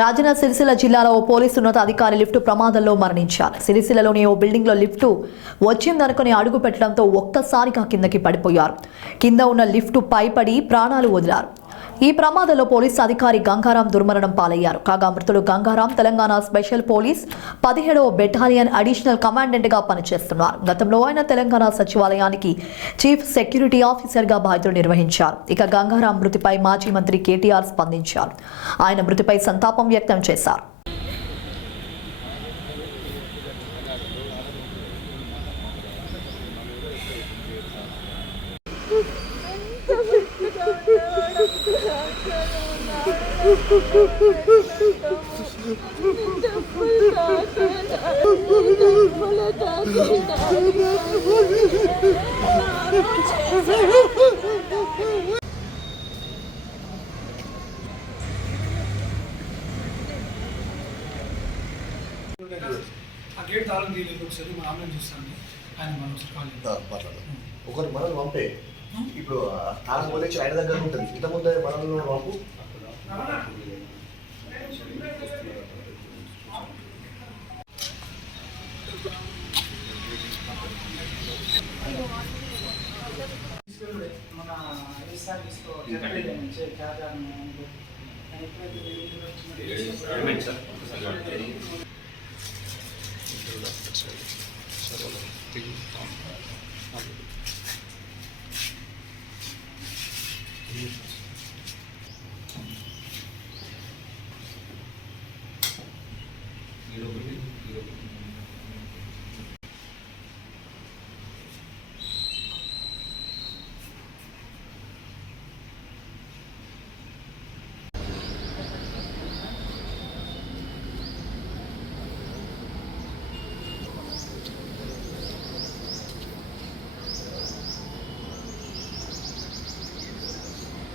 రాజన్న సిరిసిల్ల జిల్లాలో ఓ పోలీసు ఉన్నతాధికారి లిఫ్ట్ ప్రమాదంలో మరణించారు. సిరిసిల్లలోని ఓ బిల్డింగ్లో లిఫ్ట్ వచ్చిందనుకుని అడుగు పెట్టడంతో ఒక్కసారిగా కిందకి పడిపోయారు. కింద ఉన్న లిఫ్ట్ పైపడి ప్రాణాలు వదిలారు. ఈ ప్రమాదంలో పోలీసు అధికారి గంగారాం దుర్మరణం పాలయ్యారు. కాగా మృతుడు గంగారాం తెలంగాణ స్పెషల్ పోలీస్ 17వ బెటాలియన్ అడిషనల్ కమాండెంట్గా పనిచేస్తున్నారు. గతంలో ఆయన తెలంగాణ సచివాలయానికి చీఫ్ సెక్యూరిటీ ఆఫీసర్గా బాధ్యతలు నిర్వహించారు. ఇక గంగారాం మృతిపై మాజీ మంత్రి కేటీఆర్ స్పందించారు. ఆయన మృతిపై సంతాపం వ్యక్తం చేశారు. గేట్ తాళం తీయలేదు. ఒకసారి మా ఆమె చూస్తాను. ఆయన మనం ఒకరు మనల్ని పంపే ఇప్పుడు తాళం పోలేచి ఆయన దగ్గర ఉంటుంది. ఇంతకుముందు మనల్ని పంపు మన